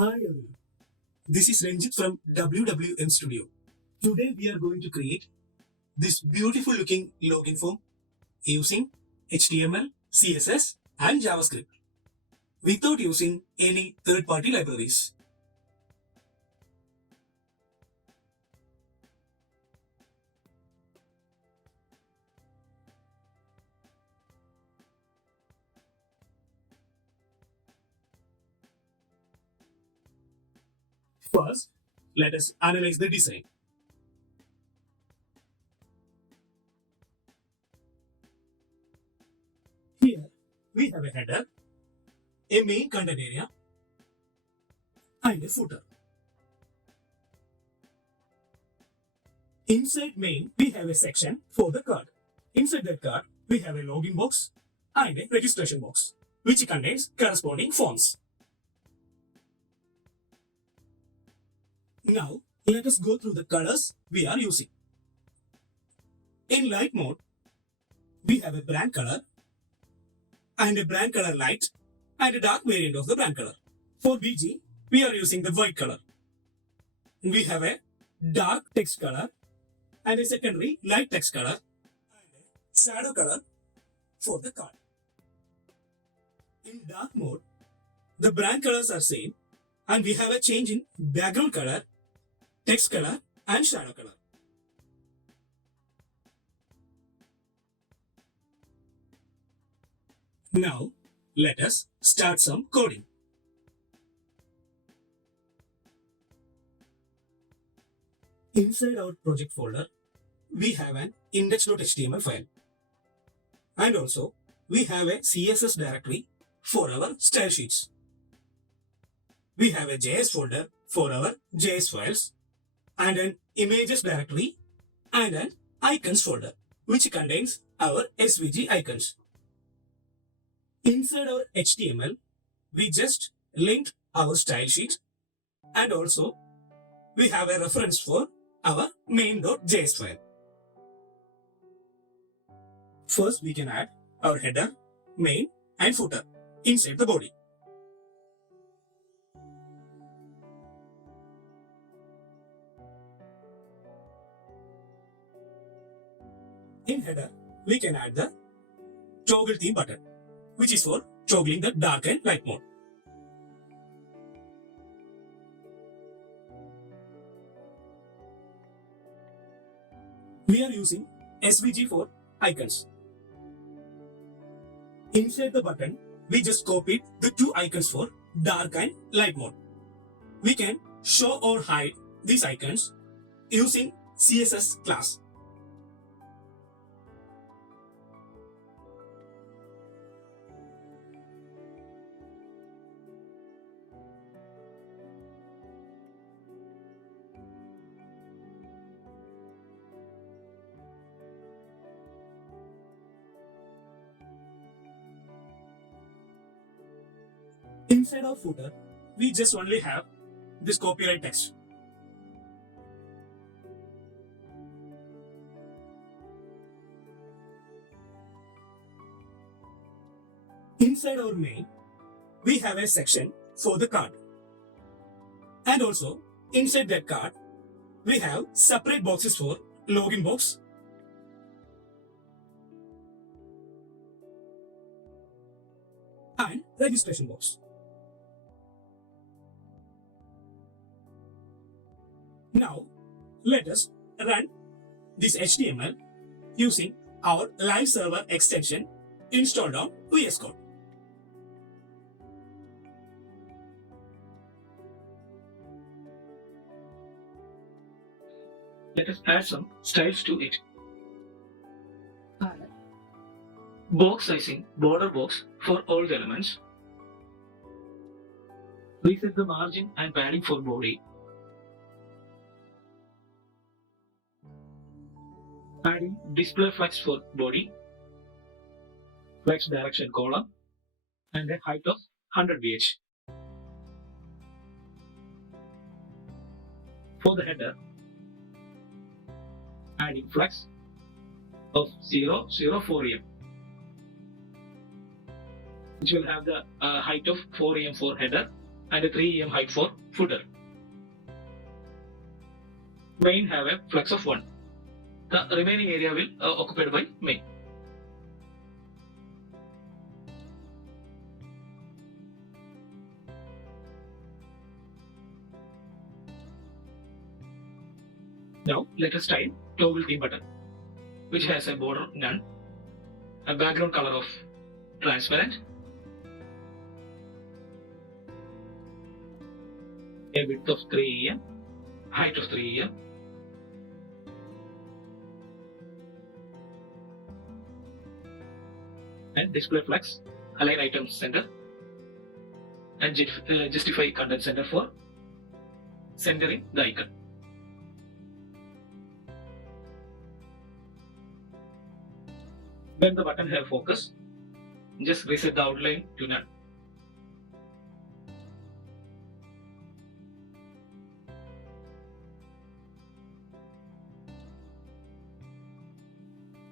Hi everyone, this is Ranjit from wwmstudio. Today we are going to create this beautiful looking login form using HTML, CSS and JavaScript without using any third-party libraries. First, let us analyze the design. Here we have a header, a main content area, and a footer. Inside main, we have a section for the card. Inside that card, we have a login box and a registration box, which contains corresponding forms. Now, let us go through the colors we are using. In light mode, we have a brand color and a brand color light and a dark variant of the brand color. For BG, we are using the white color. We have a dark text color and a secondary light text color and a shadow color for the card. In dark mode, the brand colors are same and we have a change in background color, text color and shadow color. Now, let us start some coding. Inside our project folder, we have an index.html file. And also, we have a CSS directory for our style sheets. We have a JS folder for our JS files and an images directory and an icons folder, which contains our SVG icons. Inside our HTML, we just linked our style sheet and also we have a reference for our main.js file. First, we can add our header, main and footer inside the body. In header, we can add the toggle theme button, which is for toggling the dark and light mode. We are using SVG for icons. Inside the button, we just copied the two icons for dark and light mode. We can show or hide these icons using CSS class. Inside our footer, we just only have this copyright text. Inside our main, we have a section for the card. And also, inside that card, we have separate boxes for login box, and registration box. Now, let us run this HTML using our live server extension installed on VS Code. Let us add some styles to it. Box sizing border box for all the elements. Reset the margin and padding for body. Adding display flex for body, flex direction column, and a height of 100 VH. For the header, adding flex of 004 em, which will have the height of 4 em for header and a 3 em height for footer. Main have a flex of 1. The remaining area will occupied by main. Now let us type toggle theme button, which has a border none, a background color of transparent, a width of 3 em, height of 3 em, and display flex, align items center, and justify content center for centering the icon. When the button have focus, just reset the outline to none.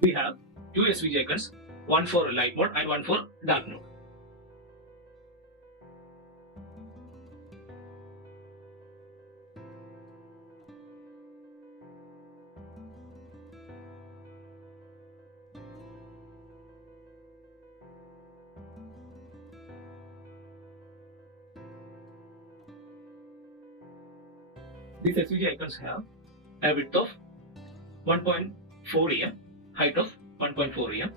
We have two SVG icons, one for light mode and one for dark mode. These SVG icons have a width of 1.4 em, height of 1.4 em.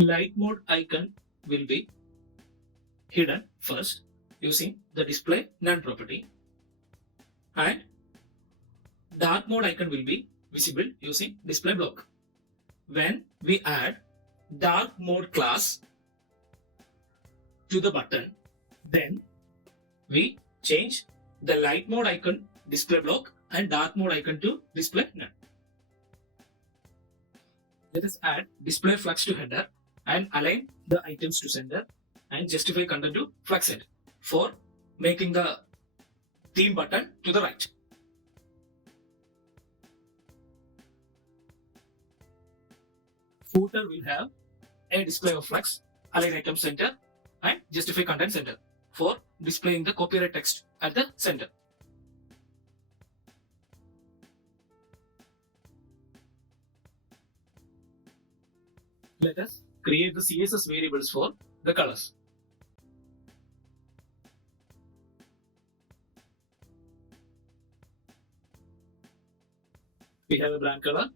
Light mode icon will be hidden first using the display none property, and dark mode icon will be visible using display block. When we add dark mode class to the button, then we change the light mode icon display block and dark mode icon to display none. Let us add display flex to header and align the items to center and justify content to flex center for making the theme button to the right. Footer will have a display of flex, align item center, and justify content center for displaying the copyright text at the center. Let us create the CSS variables for the colors. We have a brand color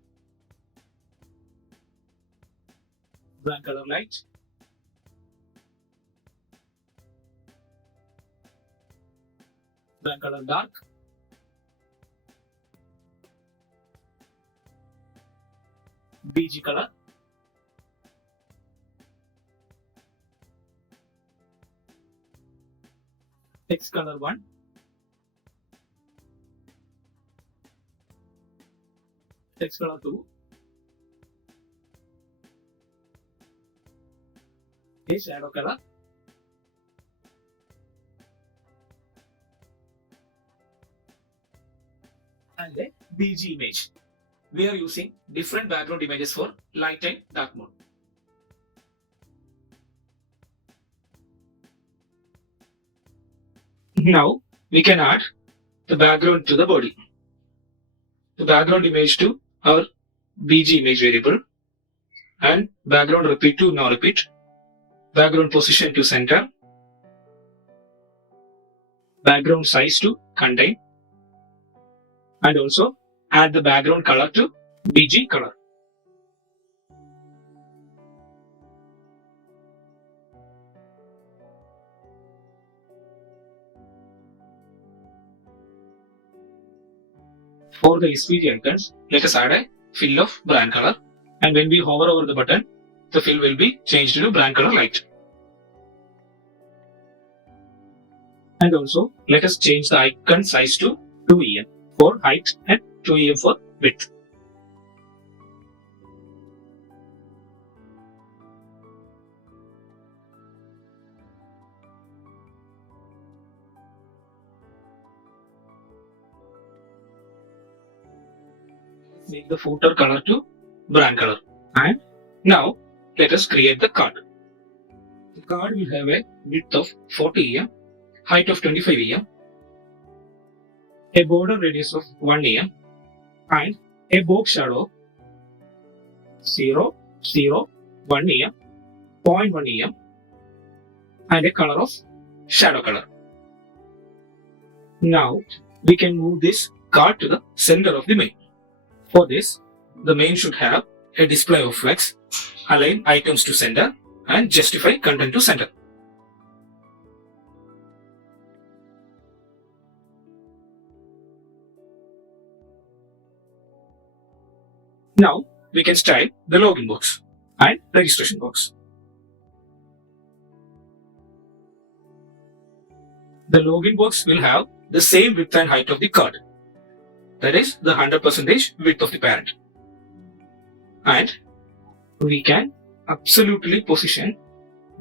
light, brand color dark, BG color, text color 1, text color 2, a shadow color, and a BG image. We are using different background images for light and dark mode. Now we can add the background to the body. The background image to our BG image variable, and background repeat to no repeat, background position to center, background size to contain, and also add the background color to BG color. For the SVG icons, let us add a fill of brand color, and when we hover over the button, the fill will be changed to brand color light. And also, let us change the icon size to 2 em for height and 2 em for width. make the footer color to brand color. And now let us create the card. The card will have a width of 40 em, height of 25 em, a border radius of 1 em, and a box shadow of 0, 0, 1 em, 0.1 em, and a color of shadow color. Now we can move this card to the center of the main. For this, the main should have a display of flex, align items to center, and justify content to center. Now we can style the login box and registration box. The login box will have the same width and height of the card. That is the 100% width of the parent. And we can absolutely position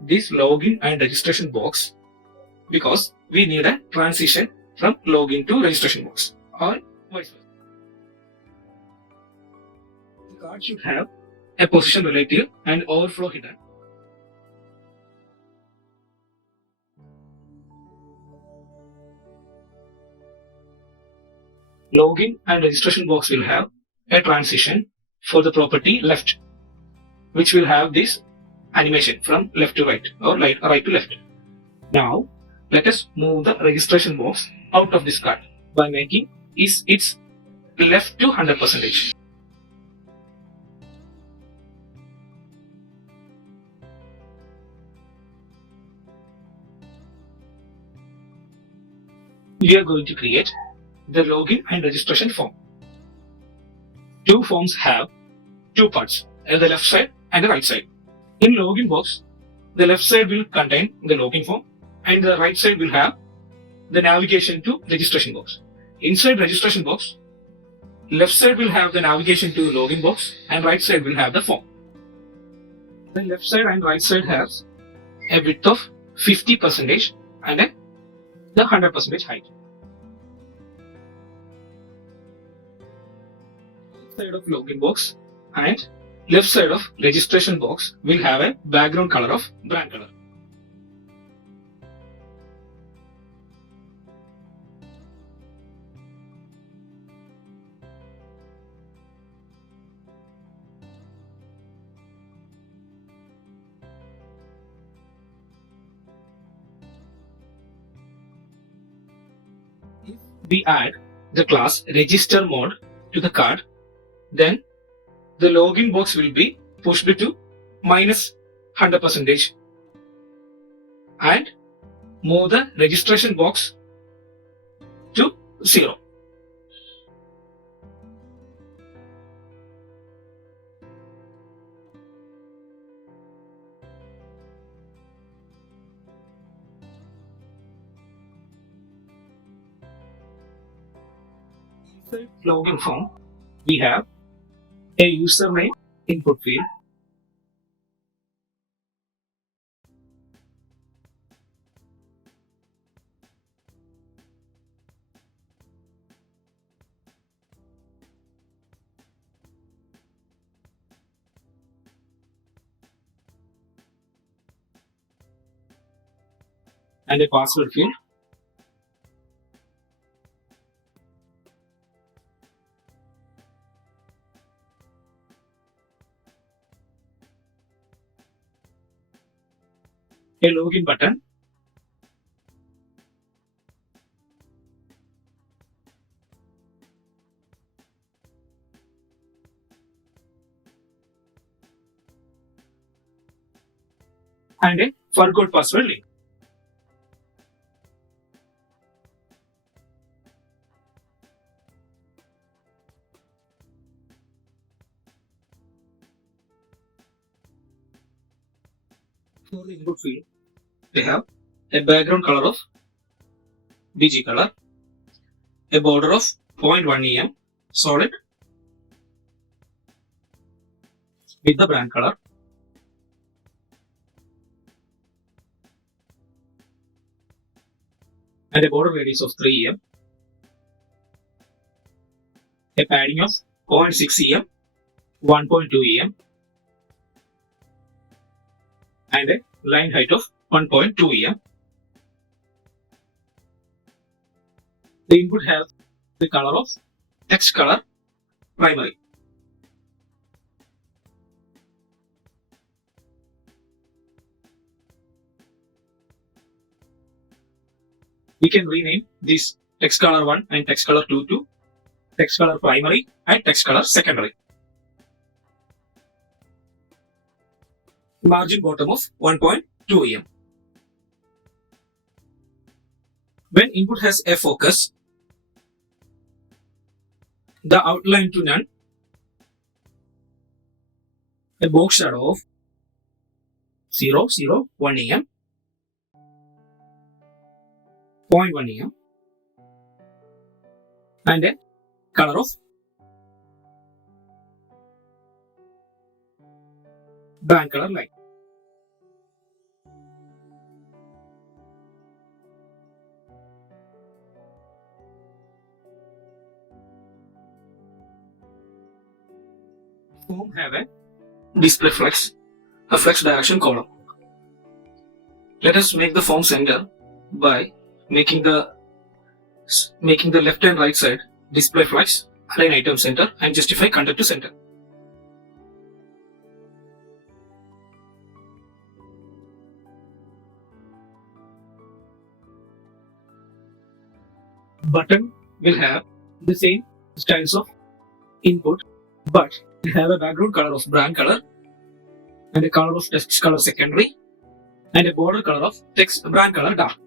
this login and registration box because we need a transition from login to registration box or vice versa. The card should have a position relative and overflow hidden. Login and registration box will have a transition for the property left, which will have this animation from left to right or right to left. Now let us move the registration box out of this card by making its left to 100%. We are going to create the login and registration form. Two forms have two parts, the left side and the right side. In login box, the left side will contain the login form and the right side will have the navigation to registration box. Inside registration box, left side will have the navigation to login box and right side will have the form. The left side and right side has a width of 50% and the 100% height. Side of login box and left side of registration box will have a background color of brand color. If we add the class register mode to the card, then the login box will be pushed to minus 100% and move the registration box to 0. Inside login form, we have a username input field, and a password field. A login button, and a forgot password link. For the input field, we have a background color of BG color, a border of 0.1 em solid with the brand color, and a border radius of 3 em, a padding of 0.6 em, 1.2 em, and a line height of 1.2 em. The input has the color of text color primary. We can rename this text color 1 and text color 2 to text color primary and text color secondary. Margin bottom of 1.2 em. When input has a focus, the outline to none, a box shadow of 0, 0, 1 em, 0.1 em, and a color of brand color line. Form have a display flex, a flex direction column. Let us make the form center by making the left and right side display flex, align item center, and justify content to center. Button will have the same styles of input, but will have a background color of brand color and a color of text color secondary and a border color of text brand color dark.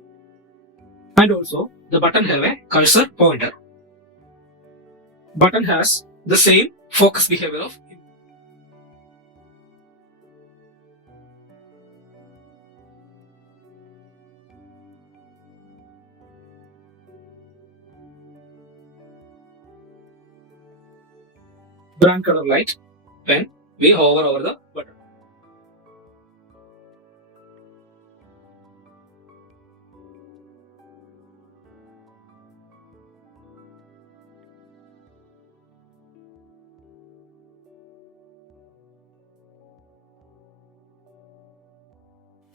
And also the button have a cursor pointer. Button has the same focus behavior of brand color light when we hover over the button.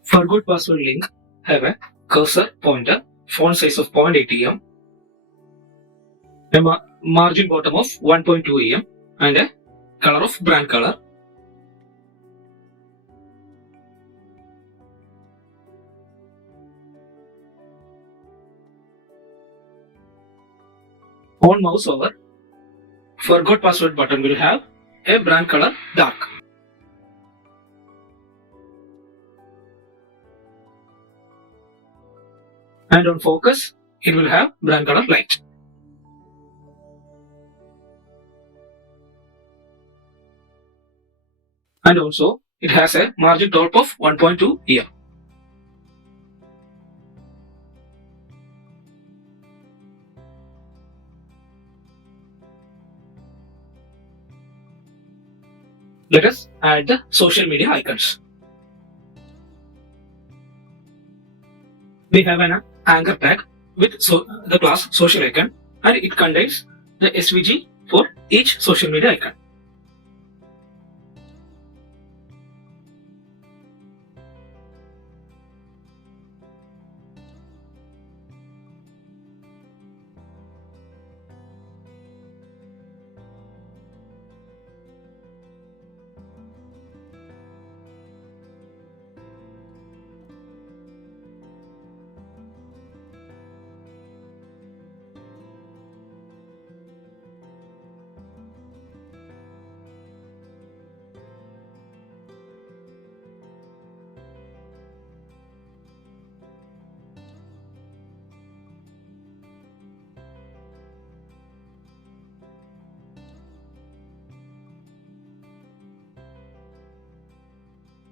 Forgot password link have a cursor pointer, font size of 0.8 em, a margin bottom of 1.2 em, and a color of brand color. On mouse over, forgot password button will have a brand color dark. And on focus, it will have brand color light. And also, it has a margin top of 1.2 em. Let us add the social media icons. We have an anchor tag with the class social icon, and it contains the SVG for each social media icon.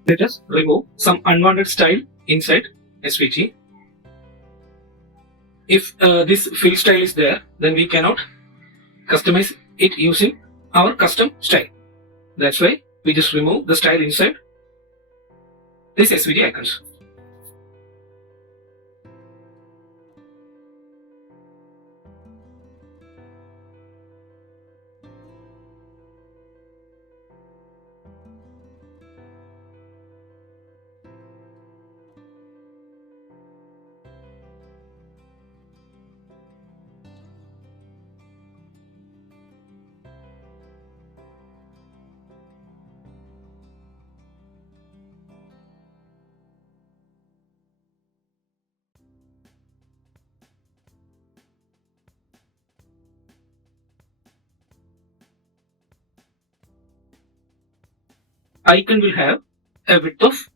Let us remove some unwanted style inside SVG. If this fill style is there, then we cannot customize it using our custom style. That's why we just remove the style inside this SVG icons. icon will have a width of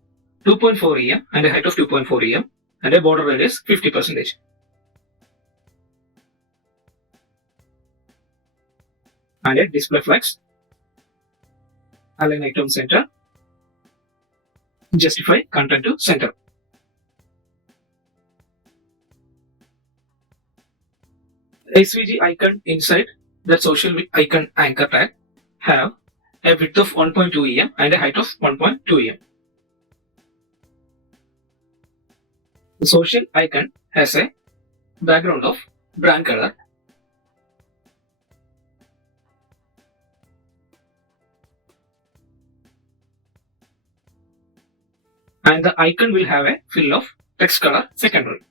2.4 em and a height of 2.4 em and a border radius 50%. And a display flex, align item center, justify content to center. SVG icon inside the social icon anchor tag have a width of 1.2 em and a height of 1.2 em. The social icon has a background of brand color. And the icon will have a fill of text color secondary.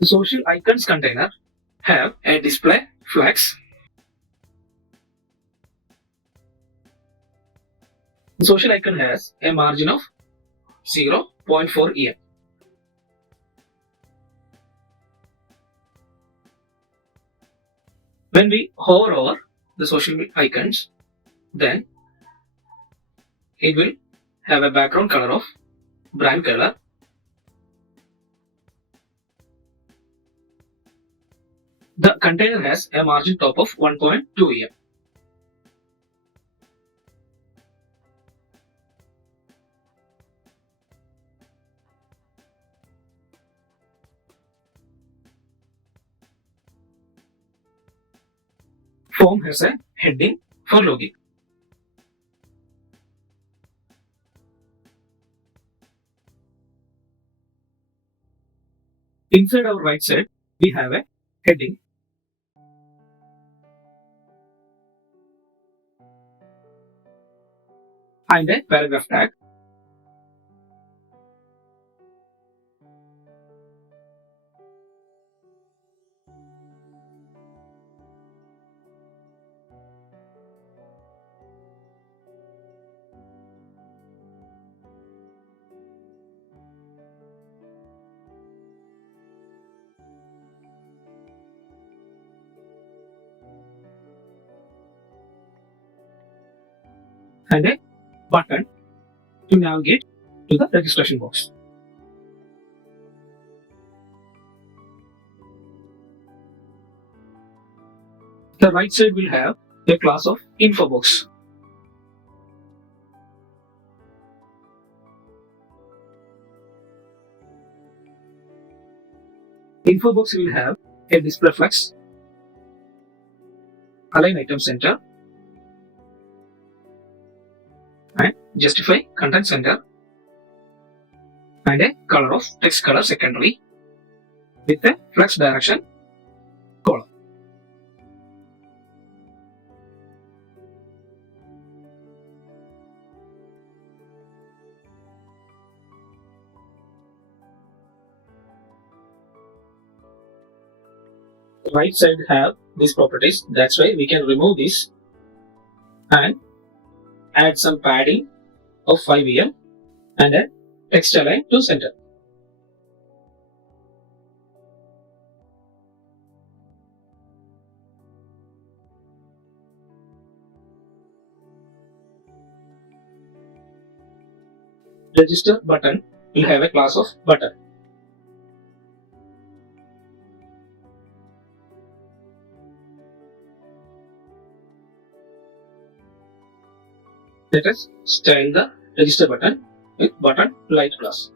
The social icons container have a display flex. The social icon has a margin of 0.4 em. When we hover over the social icons, then it will have a background color of brand color. The container has a margin top of 1.2 em. Form has a heading for login. Inside our right side, we have a heading. And a paragraph tag. And a button to navigate to the registration box. The right side will have a class of info box. Info box will have a display flex, align item center, and justify content center, and a color of text color secondary with a flex direction column. The right side have these properties. That's why we can remove this and add some padding of 5 em and a text align to center. Register button will have a class of button. Let us style the register button with button light class.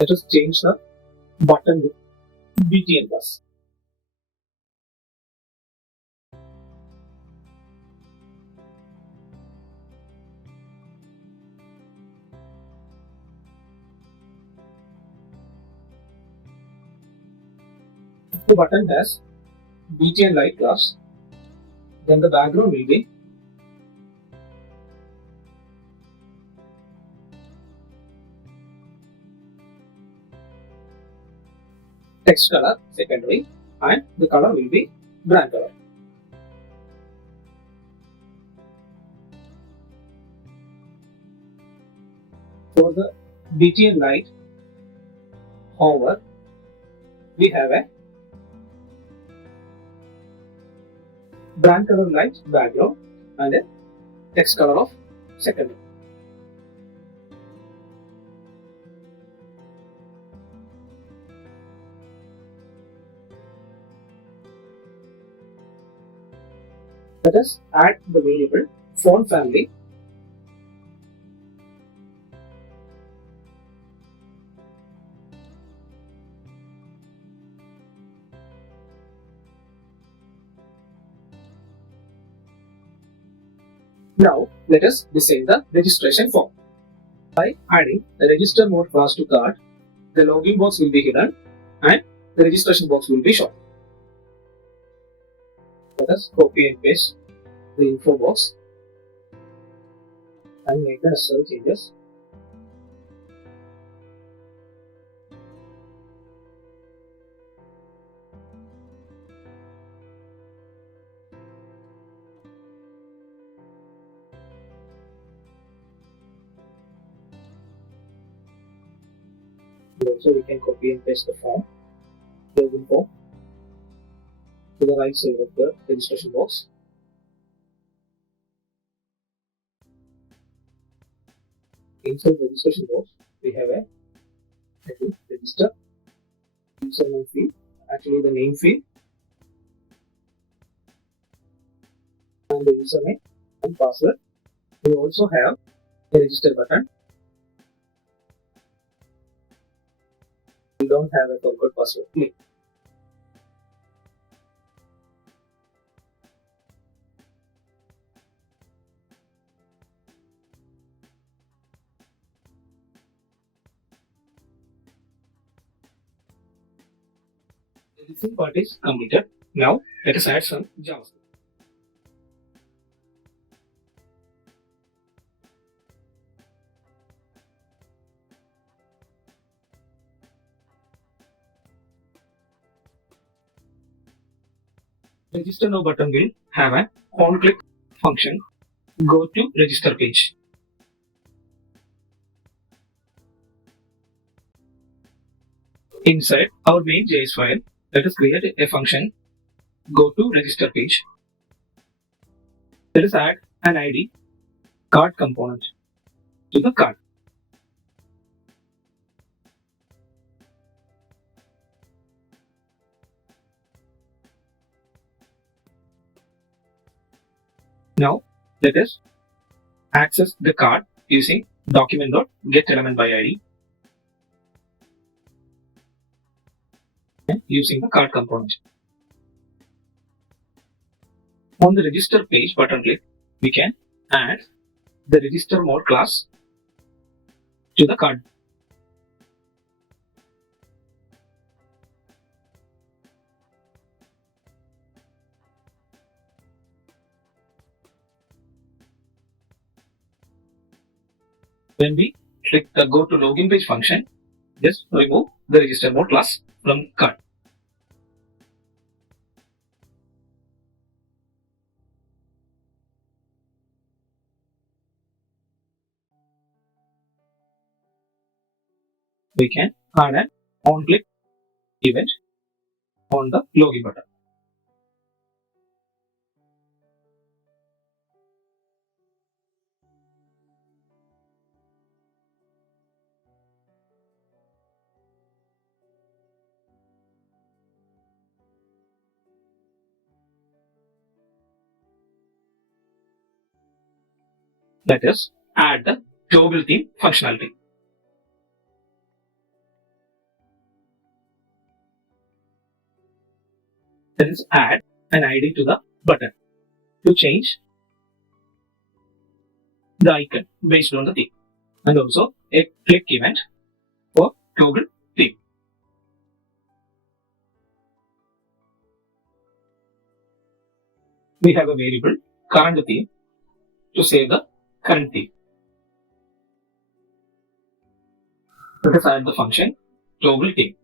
Let us change the button with BTN class. The button has BTN light class, then the background will be text color secondary, and the color will be brand color. For the BTN light hover, we have a brand color light background and a text color of secondary. Let us add the variable font family. Now let us design the registration form. By adding the register mode class to cart, the login box will be hidden and the registration box will be shown. Let us copy and paste the info box and make the necessary changes. Also, we can copy and paste the form, login form, to the right side of the registration box. Inside the registration box, we have a register username field, actually the name field, and the username and password. We also have a register button. We don't have a forgot password link. The design part is completed. Now let us add some JavaScript. Register now button will have an on-click function. Go to register page. Inside our main.js file, let us create a function. Go to register page. Let us add an ID card component to the card. Now let us access the card using document.getElementById and using the card component. On the register page button click, we can add the register mode class to the card. When we click the go to login page function, just remove the register mode class from card. We can add an on-click event on the login button. Let us add the global theme functionality. Let us add an ID to the button to change the icon based on the theme, and also a click event for global theme. We have a variable current theme to save the current theme. Let us add the function global theme.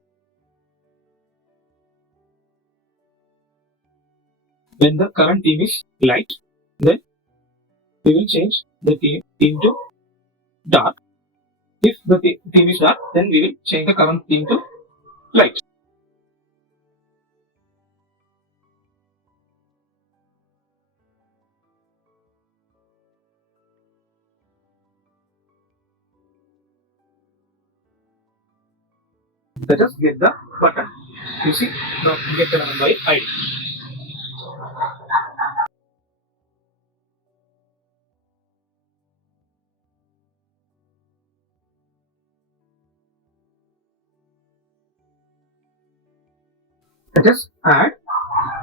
When the current theme is light, then we will change the theme to dark. If the theme is dark, then we will change the current theme to light. Let us get the button. You see, now get the by ID. Let us add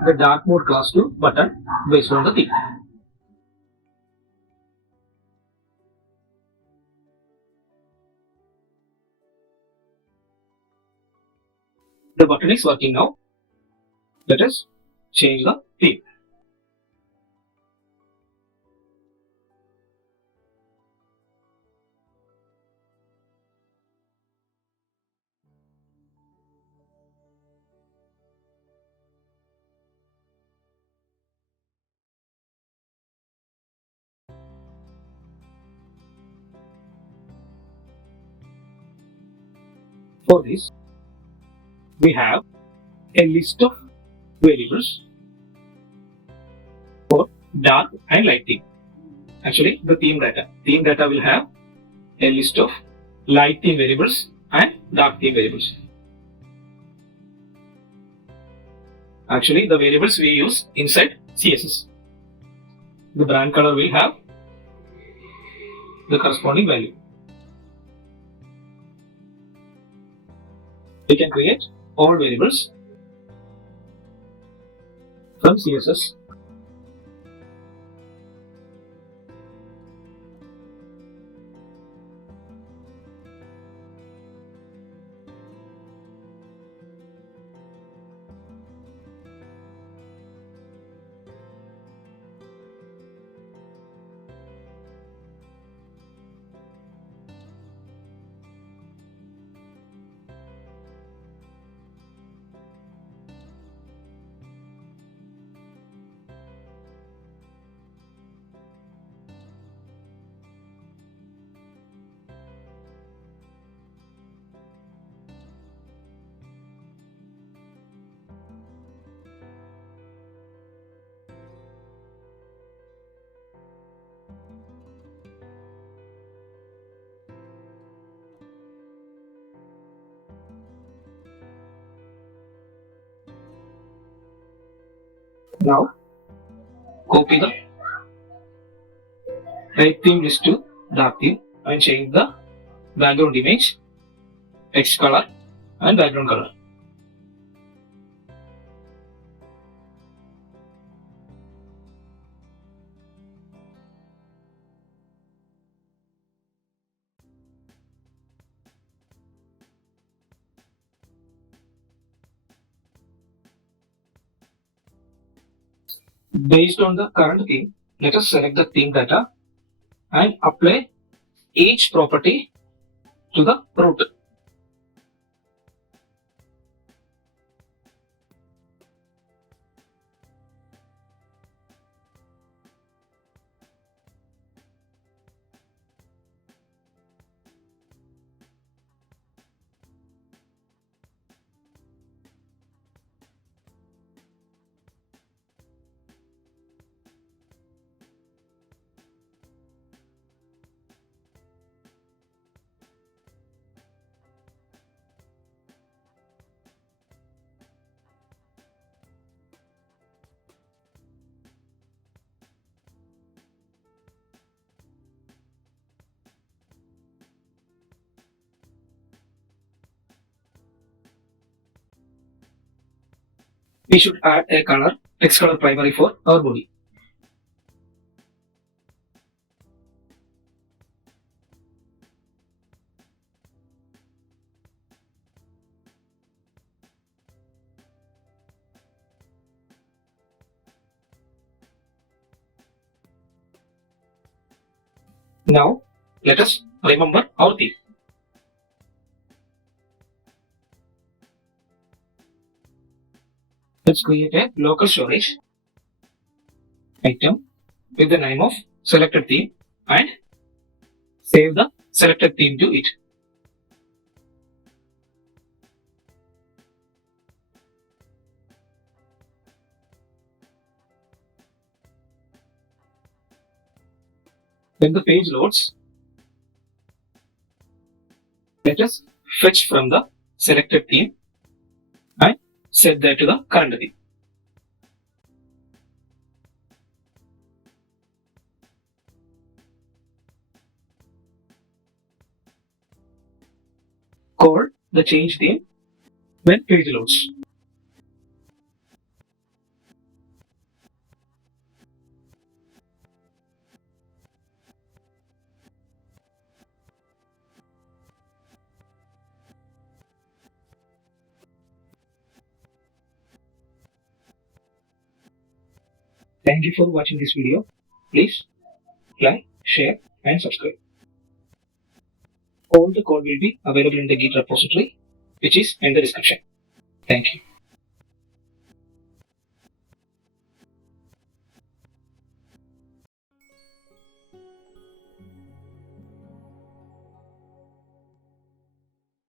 the dark mode class to button based on the theme. The button is working now. Let us change the theme. For this, we have a list of variables for dark and light theme. Actually, the theme data. Theme data will have a list of light theme variables and dark theme variables. Actually, the variables we use inside CSS. The brand color will have the corresponding value. We can create all variables from CSS. Now, copy the light theme list to dark theme and change the background image, text color and background color. Based on the current theme, let us select the theme data and apply each property to the root. We should add a color, text color primary for our body. Now, let us remember our theme. Let's create a local storage. item with the name of selected theme and save the selected theme to it. When the page loads, let us fetch from the selected theme and set that to the current theme. Call the change theme when page loads. Thank you for watching this video. Please like, share and subscribe. All the code will be available in the Git repository, which is in the description. Thank you.